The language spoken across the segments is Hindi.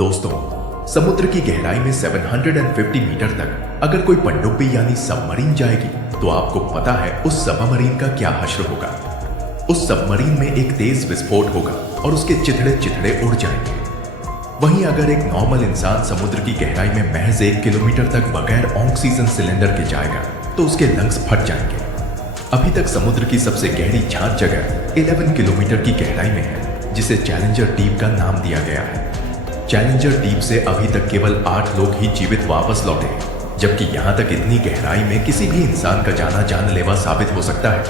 दोस्तों, समुद्र की गहराई में 750 मीटर तक अगर कोई पनडुब्बी यानी सबमरीन जाएगी तो आपको पता है उस सबमरीन का क्या हश्र होगा। उस सबमरीन में एक तेज विस्फोट होगा और उसके चिथड़े चिथड़े उड़ जाएंगे। वहीं अगर एक नॉर्मल इंसान समुद्र की गहराई में महज 1 किलोमीटर तक बगैर ऑक्सीजन सिलेंडर के जाएगा तो उसके लंग्स फट जाएंगे। अभी तक समुद्र की सबसे गहरी झांक जगह 11 किलोमीटर की गहराई में है, जिसे चैलेंजर डीप का नाम दिया गया है। चैलेंजर डीप से अभी तक केवल 8 लोग ही जीवित वापस लौटे हैं, जबकि यहां तक इतनी गहराई में किसी भी इंसान का जाना जानलेवा साबित हो सकता है।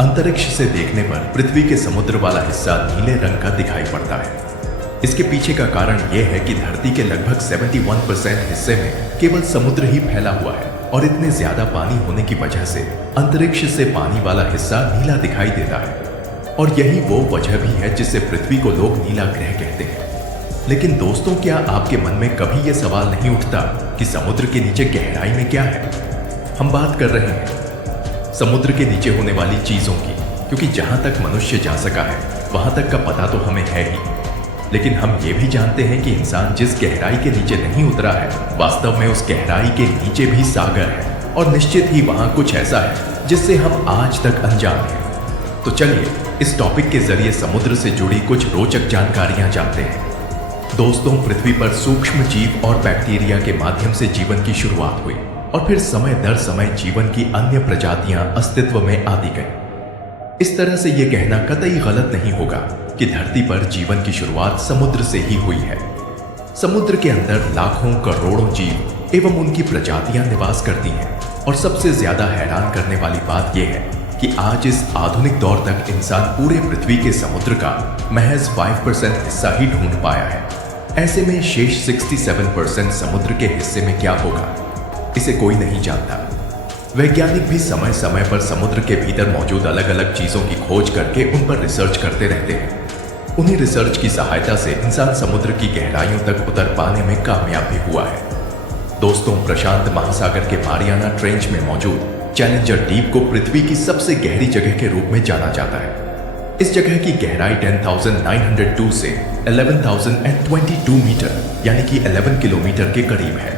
अंतरिक्ष से देखने पर पृथ्वी के समुद्र वाला हिस्सा नीले रंग का दिखाई पड़ता है। इसके पीछे का कारण यह है कि धरती के लगभग 71% हिस्से में केवल समुद्र ही फैला हुआ है और इतने ज्यादा पानी होने की वजह से अंतरिक्ष से पानी वाला हिस्सा नीला दिखाई देता है। और यही वो वजह भी है जिससे पृथ्वी को लोग नीला ग्रह कहते हैं। लेकिन दोस्तों, क्या आपके मन में कभी यह सवाल नहीं उठता कि समुद्र के नीचे गहराई में क्या है? हम बात कर रहे हैं समुद्र के नीचे होने वाली चीजों की, क्योंकि जहां तक मनुष्य जा सका है वहां तक का पता तो हमें है ही। लेकिन हम ये भी जानते हैं कि इंसान जिस गहराई के नीचे नहीं उतरा है, वास्तव में उस गहराई के नीचे भी सागर है और निश्चित ही वहां कुछ ऐसा है जिससे हम आज तक अनजान हैं। तो चलिए इस टॉपिक के जरिए समुद्र से जुड़ी कुछ रोचक जानकारियां जानते हैं। दोस्तों, पृथ्वी पर सूक्ष्म जीव और बैक्टीरिया के माध्यम से जीवन की शुरुआत हुई और फिर समय दर समय जीवन की अन्य प्रजातियां अस्तित्व में आती गई। इस तरह से यह कहना कतई गलत नहीं होगा कि धरती पर जीवन की शुरुआत समुद्र से ही हुई है। समुद्र के अंदर लाखों करोड़ों जीव एवं उनकी प्रजातियां निवास करती हैं और सबसे ज्यादा हैरान करने वाली बात यह है कि आज इस आधुनिक दौर तक इंसान पूरे पृथ्वी के समुद्र का महज 5% हिस्सा ही ढूंढ पाया है। ऐसे में शेष 67% समुद्र के हिस्से में क्या होगा, इसे कोई नहीं जानता। वैज्ञानिक भी समय समय पर समुद्र के भीतर मौजूद अलग अलग चीजों की खोज करके उन पर रिसर्च करते रहते हैं। उन्हीं रिसर्च की सहायता से इंसान समुद्र की गहराइयों तक उतर पाने में कामयाब भी हुआ है। दोस्तों, प्रशांत महासागर के मारियाना ट्रेंच में मौजूद चैलेंजर डीप को पृथ्वी की सबसे गहरी जगह के रूप में जाना जाता है। इस जगह की गहराई 10,902 से 11,022 मीटर यानी कि 11 किलोमीटर के करीब है।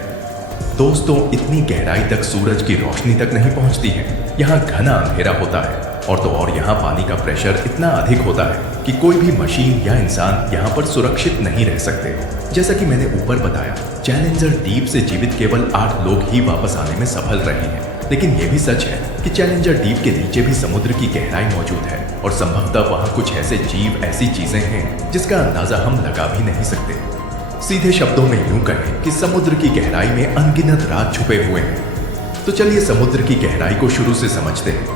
दोस्तों, इतनी गहराई तक सूरज की रोशनी तक नहीं पहुंचती है। यहाँ घना अंधेरा होता है और तो और यहाँ पानी का प्रेशर इतना अधिक होता है कि कोई भी मशीन या इंसान यहाँ पर सुरक्षित नहीं रह सकते। जैसा कि मैंने ऊपर बताया, चैलेंजर डीप से जीवित केवल 8 लोग ही वापस आने में सफल रहे हैं। लेकिन यह भी सच है कि चैलेंजर डीप के नीचे भी समुद्र की गहराई मौजूद है और संभवतः वहां कुछ ऐसे जीव, ऐसी चीजें हैं जिसका अंदाजा हम लगा भी नहीं सकते। सीधे शब्दों में यूं कहें कि समुद्र की गहराई में अनगिनत राज छुपे हुए हैं। तो चलिए समुद्र की गहराई को शुरू से समझते हैं।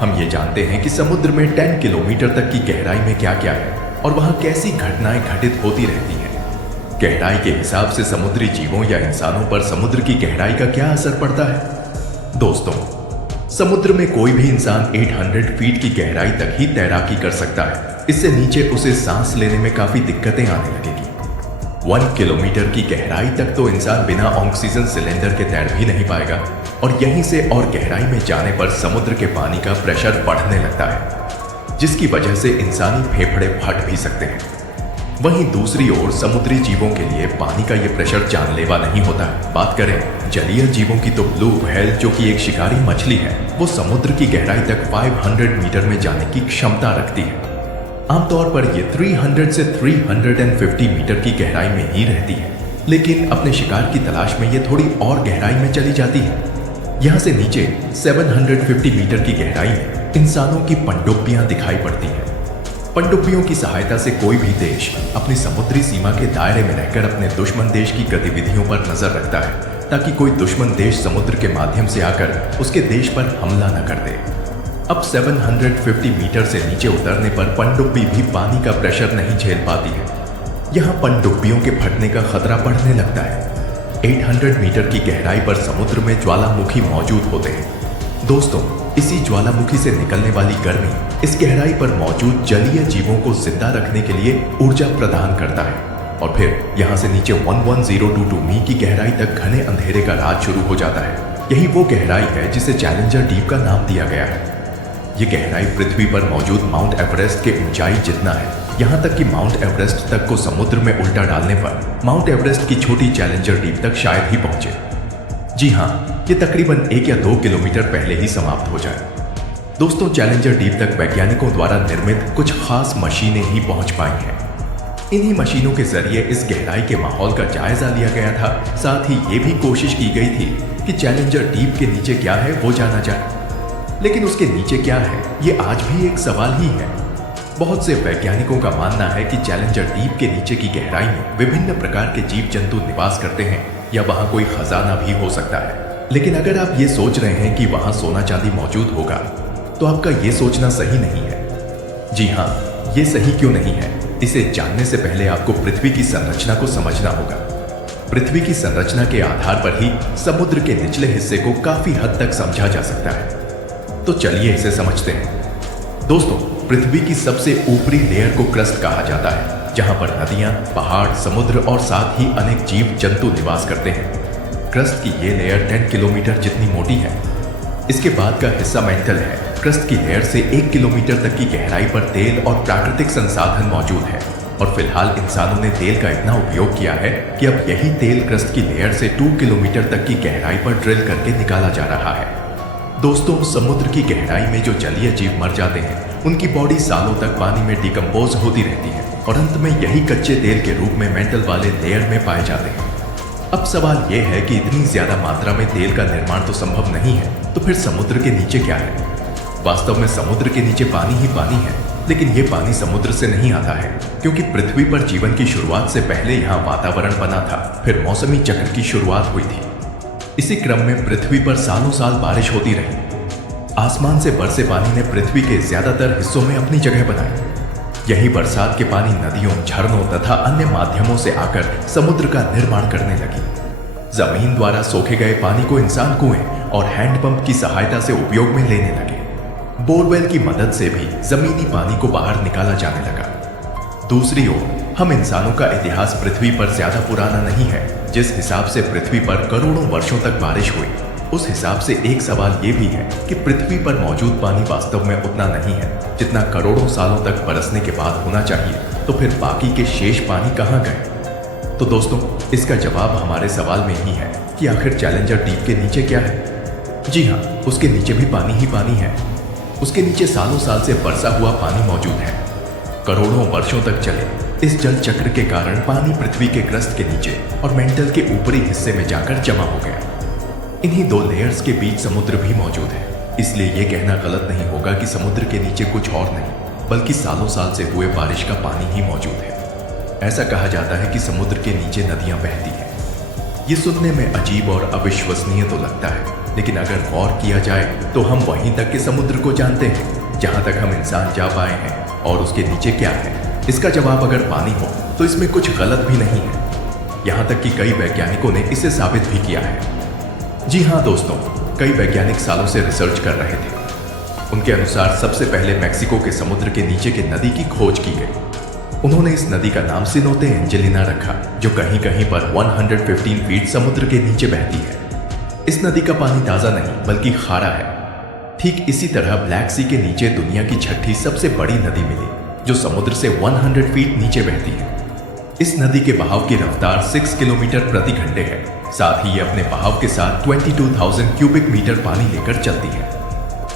हम ये जानते हैं कि समुद्र में 10 किलोमीटर तक की गहराई में क्या क्या है और वहां कैसी घटनाएं घटित होती रहती हैं। गहराई के हिसाब से समुद्री जीवों या इंसानों पर समुद्र की गहराई का क्या असर पड़ता है? दोस्तों, समुद्र में कोई भी इंसान 800 फीट की गहराई तक ही तैराकी कर सकता है। इससे नीचे उसे सांस लेने में काफी दिक्कतें आने लगेगी। 1 किलोमीटर की गहराई तक तो इंसान बिना ऑक्सीजन सिलेंडर के तैर भी नहीं पाएगा और यहीं से और गहराई में जाने पर समुद्र के पानी का प्रेशर बढ़ने लगता है, जिसकी वजह से इंसानी फेफड़े फट भी सकते हैं। वहीं दूसरी ओर समुद्री जीवों के लिए पानी का यह प्रेशर जानलेवा नहीं होता है। बात करें जलीय जीवों की तो ब्लू व्हेल, जो कि एक शिकारी मछली है, वो समुद्र की गहराई तक 500 मीटर में जाने की क्षमता रखती है। आमतौर पर ये 300 से 350 मीटर की गहराई में ही रहती है, लेकिन अपने शिकार की तलाश में ये थोड़ी और गहराई में चली जाती है। यहाँ से नीचे 750 मीटर की गहराई में इंसानों की पनडुब्बियां दिखाई पड़ती हैं। पनडुब्बियों की सहायता से कोई भी देश अपनी समुद्री सीमा के दायरे में रहकर अपने दुश्मन देश की गतिविधियों पर नजर रखता है, ताकि कोई दुश्मन देश समुद्र के माध्यम से आकर उसके देश पर हमला न कर दे। अब 750 मीटर से नीचे उतरने पर पनडुब्बी भी पानी का प्रेशर नहीं झेल पाती है। यहाँ पनडुब्बियों के फटने का खतरा बढ़ने लगता है। 800 मीटर की गहराई पर समुद्र में ज्वालामुखी मौजूद होते हैं। दोस्तों, इसी ज्वालामुखी से निकलने वाली गर्मी इस गहराई पर मौजूद जलीय जीवों को जिंदा रखने के लिए ऊर्जा प्रदान करता है और फिर यहाँ से नीचे 11022 मीटर की गहराई तक घने अंधेरे का राज शुरू हो जाता है। यही वो गहराई है जिसे चैलेंजर डीप का नाम दिया गया है। ये गहराई पृथ्वी पर मौजूद माउंट एवरेस्ट के ऊंचाई जितना है। यहाँ तक कि माउंट एवरेस्ट तक को समुद्र में उल्टा डालने पर माउंट एवरेस्ट की छोटी चैलेंजर डीप तक शायद ही पहुंचे। जी हाँ, ये तकरीबन 1 या 2 किलोमीटर पहले ही समाप्त हो जाए। दोस्तों, चैलेंजर डीप तक वैज्ञानिकों द्वारा निर्मित कुछ खास मशीनें ही पहुंच पाई हैं। इन्हीं मशीनों के जरिए इस गहराई के माहौल का जायजा लिया गया था। साथ ही ये भी कोशिश की गई थी कि चैलेंजर डीप के नीचे क्या है वो जाना जाए। लेकिन उसके नीचे क्या है ये आज भी एक सवाल ही है। बहुत से वैज्ञानिकों का मानना है कि चैलेंजर डीप के नीचे की गहराई में विभिन्न प्रकार के जीव जंतु निवास करते हैं या वहां कोई खजाना भी हो सकता है। लेकिन अगर आप ये सोच रहे हैं कि वहां सोना चांदी मौजूद होगा तो आपका ये सोचना सही नहीं है। जी हाँ, ये सही क्यों नहीं है, इसे जानने से पहले आपको पृथ्वी की संरचना को समझना होगा। पृथ्वी की संरचना के आधार पर ही समुद्र के निचले हिस्से को काफी हद तक समझा जा सकता है। तो चलिए इसे समझते हैं। दोस्तों, पृथ्वी की सबसे ऊपरी लेयर को क्रस्ट कहा जाता है, जहां पर नदियां, पहाड़, समुद्र और साथ ही अनेक जीव जंतु निवास करते हैं। क्रस्ट की ये लेयर 10 किलोमीटर जितनी मोटी है। इसके बाद का हिस्सा मेंटल है। क्रस्ट की लेयर से 1 किलोमीटर तक की गहराई पर तेल और प्राकृतिक संसाधन मौजूद है और फिलहाल इंसानों ने तेल का इतना उपयोग किया है कि अब यही तेल क्रस्ट की लेयर से 2 किलोमीटर तक की गहराई पर ड्रिल करके निकाला जा रहा है। दोस्तों, समुद्र की गहराई में जो जलीय जीव मर जाते हैं उनकी बॉडी सालों तक पानी में डिकम्पोज होती रहती है और अंत में यही कच्चे तेल के रूप में मेंटल वाले लेयर में पाए जाते हैं। अब सवाल यह है कि इतनी ज्यादा मात्रा में तेल का निर्माण तो संभव नहीं है, तो फिर समुद्र के नीचे क्या है? वास्तव में समुद्र के नीचे पानी ही पानी है, लेकिन यह पानी समुद्र से नहीं आता है, क्योंकि पृथ्वी पर जीवन की शुरुआत से पहले यहाँ वातावरण बना था, फिर मौसमी चक्र की शुरुआत हुई थी। इसी क्रम में पृथ्वी पर सालों साल बारिश होती रही। आसमान से बरसे पानी ने पृथ्वी के ज्यादातर हिस्सों में अपनी जगह बनाई। यही बरसात के पानी नदियों, झरनों तथा अन्य माध्यमों से आकर समुद्र का निर्माण करने लगी। जमीन द्वारा सोखे गए पानी को इंसान कुएं और हैंडपंप की सहायता से उपयोग में लेने लगे। बोरवेल की मदद से भी जमीनी पानी को बाहर निकाला जाने लगा। दूसरी ओर हम इंसानों का इतिहास पृथ्वी पर ज्यादा पुराना नहीं है। जिस हिसाब से पृथ्वी पर करोड़ों वर्षों तक बारिश हुई, उस हिसाब से एक सवाल ये भी है कि पृथ्वी पर मौजूद पानी वास्तव में उतना नहीं है जितना करोड़ों सालों तक बरसने के बाद होना चाहिए। तो फिर बाकी के शेष पानी कहाँ गए? तो दोस्तों, इसका जवाब हमारे सवाल में ही है कि आखिर चैलेंजर डीप के नीचे क्या है। जी हाँ, उसके नीचे भी पानी ही पानी है। उसके नीचे सालों साल से बरसा हुआ पानी मौजूद है। करोड़ों वर्षों तक चले इस जल चक्र के कारण पानी पृथ्वी के क्रस्ट के नीचे और मेंटल के ऊपरी हिस्से में जाकर जमा हो गया। इन्हीं दो लेयर्स के बीच समुद्र भी मौजूद है। इसलिए यह कहना गलत नहीं होगा कि समुद्र के नीचे कुछ और नहीं, बल्कि सालों साल से हुए बारिश का पानी ही मौजूद है। ऐसा कहा जाता है कि समुद्र के नीचे नदियां बहती हैं। ये सुनने में अजीब और अविश्वसनीय तो लगता है, लेकिन अगर गौर किया जाए तो हम वहीं तक के समुद्र को जानते हैं जहां तक हम इंसान जा पाए हैं। और उसके नीचे क्या है? इसका जवाब अगर पानी हो तो इसमें कुछ गलत भी नहीं है। यहां तक कि कई वैज्ञानिकों ने इसे साबित भी किया है। जी हाँ दोस्तों, कई वैज्ञानिक सालों से रिसर्च कर रहे थे। उनके अनुसार सबसे पहले मैक्सिको के समुद्र के नीचे के नदी की खोज की गई। उन्होंने इस नदी का नाम सिनोते एंजेलिना रखा, जो कहीं कहीं पर 115 फीट समुद्र के नीचे बहती है। इस नदी का पानी ताजा नहीं बल्कि खारा है। ठीक इसी तरह ब्लैक सी के नीचे दुनिया की छठी सबसे बड़ी नदी मिली, जो समुद्र से 100 फीट नीचे बहती है। इस नदी के बहाव की रफ्तार 6 किलोमीटर प्रति घंटे है। साथ ही ये अपने बहाव के साथ 22,000 क्यूबिक मीटर पानी लेकर चलती है।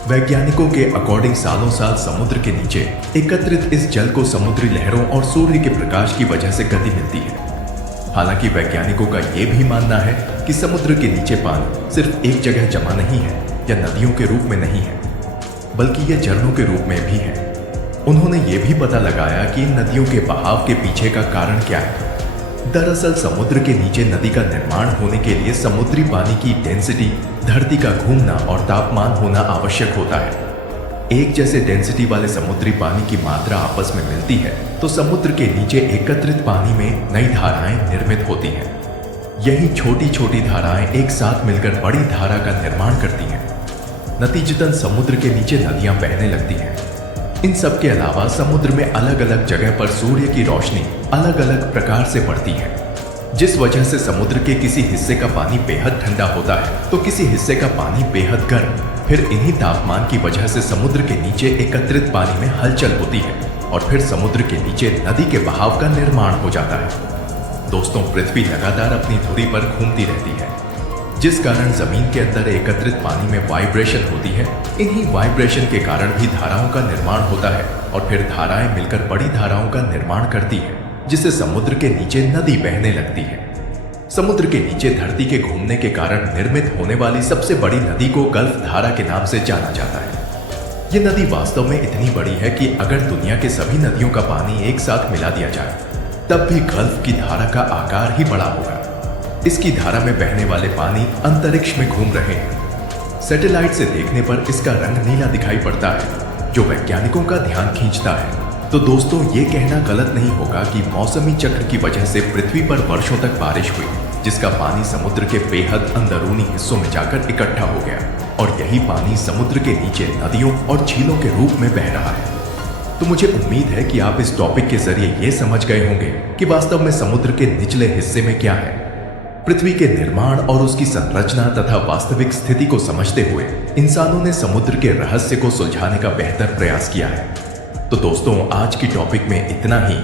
वैज्ञानिकों के अकॉर्डिंग सालों साल समुद्र के नीचे एकत्रित इस जल को समुद्री लहरों और सूर्य के प्रकाश की वजह से गति मिलती है। हालांकि वैज्ञानिकों का यह भी मानना है कि समुद्र के नीचे पानी सिर्फ एक जगह जमा नहीं है या नदियों के रूप में नहीं है, बल्कि यह झरनों के रूप में भी है। उन्होंने ये भी पता लगाया कि इन नदियों के बहाव के पीछे का कारण क्या है। दरअसल समुद्र के नीचे नदी का निर्माण होने के लिए समुद्री पानी की डेंसिटी, धरती का घूमना और तापमान होना आवश्यक होता है। एक जैसे डेंसिटी वाले समुद्री पानी की मात्रा आपस में मिलती है तो समुद्र के नीचे एकत्रित पानी में नई धाराएं निर्मित होती हैं। यही छोटी छोटी धाराएं एक साथ मिलकर बड़ी धारा का निर्माण करती हैं। नतीजतन समुद्र के नीचे नदियां बहने लगती हैं। इन सब के अलावा समुद्र में अलग अलग जगह पर सूर्य की रोशनी अलग अलग प्रकार से पड़ती है, जिस वजह से समुद्र के किसी हिस्से का पानी बेहद ठंडा होता है तो किसी हिस्से का पानी बेहद गर्म। फिर इन्हीं तापमान की वजह से समुद्र के नीचे एकत्रित पानी में हलचल होती है और फिर समुद्र के नीचे नदी के बहाव का निर्माण हो जाता है। दोस्तों, पृथ्वी लगातार अपनी धुरी पर घूमती रहती है, जिस कारण जमीन के अंदर एकत्रित पानी में वाइब्रेशन होती है। इन्हीं वाइब्रेशन के कारण भी धाराओं का निर्माण होता है और फिर धाराएं मिलकर बड़ी धाराओं का निर्माण करती है, जिससे समुद्र के नीचे नदी बहने लगती है। समुद्र के नीचे धरती के घूमने के कारण निर्मित होने वाली सबसे बड़ी नदी को गल्फ धारा के नाम से जाना जाता है। ये नदी वास्तव में इतनी बड़ी है कि अगर दुनिया के सभी नदियों का पानी एक साथ मिला दिया जाए तब भी गल्फ की धारा का आकार ही बड़ा होगा। इसकी धारा में बहने वाले पानी अंतरिक्ष में घूम रहे हैं। सैटेलाइट से देखने पर इसका रंग नीला दिखाई पड़ता है, जो वैज्ञानिकों का ध्यान खींचता है। तो दोस्तों, ये कहना गलत नहीं होगा कि मौसमी चक्र की वजह से पृथ्वी पर वर्षों तक बारिश हुई, जिसका पानी समुद्र के बेहद अंदरूनी हिस्सों में जाकर इकट्ठा हो गया और यही पानी समुद्र के नीचे नदियों और झीलों के रूप में बह रहा है। तो मुझे उम्मीद है कि आप इस टॉपिक के जरिए ये समझ गए होंगे कि वास्तव में समुद्र के निचले हिस्से में क्या है। पृथ्वी के निर्माण और उसकी संरचना तथा वास्तविक स्थिति को समझते हुए इंसानों ने समुद्र के रहस्य को सुलझाने का बेहतर प्रयास किया है। तो दोस्तों, आज की टॉपिक में इतना ही।